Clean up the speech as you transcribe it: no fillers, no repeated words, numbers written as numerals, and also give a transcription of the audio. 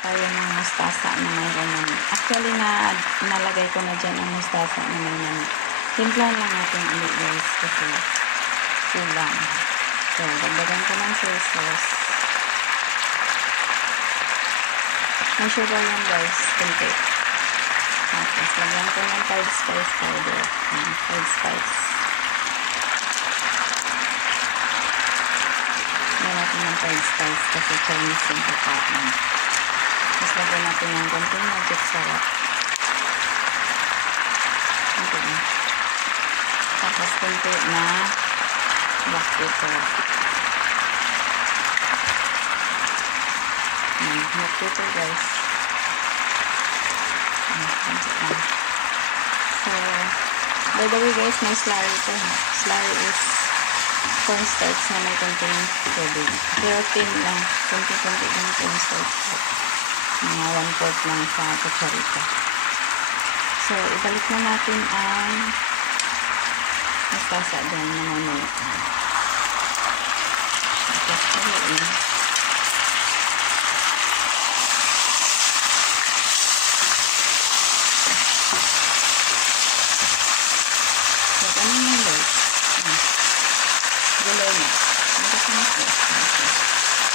tayo ng mustasa na mayroon ng, actually nalagay ko na dyan ang mustasa na may naman. Timplahan lang natin ulit guys kasi kulang. So, dagdagan ko ng soy sauce. May sugar yan guys, kunti. Tapos, lagyan ko ng 5 spice powder. 5 spice. Lagyan natin ng 5 spice kasi Chinese yung kakain. Tapos, lagyan natin ng konting magic sarap. Kunti na. Tapos, kunti na black pepper. Black pepper guys. So, by the way guys, may slurry ito. Slurry is cornstarch na may konting tubig. Pero thin lang. Konti-konti lang cornstarch. Mga 1/4 lang sa kutsarita. So, ibalik na natin ang mustasa dyan na mamaya. Tapos, haluin. Gulay na. Gulay na.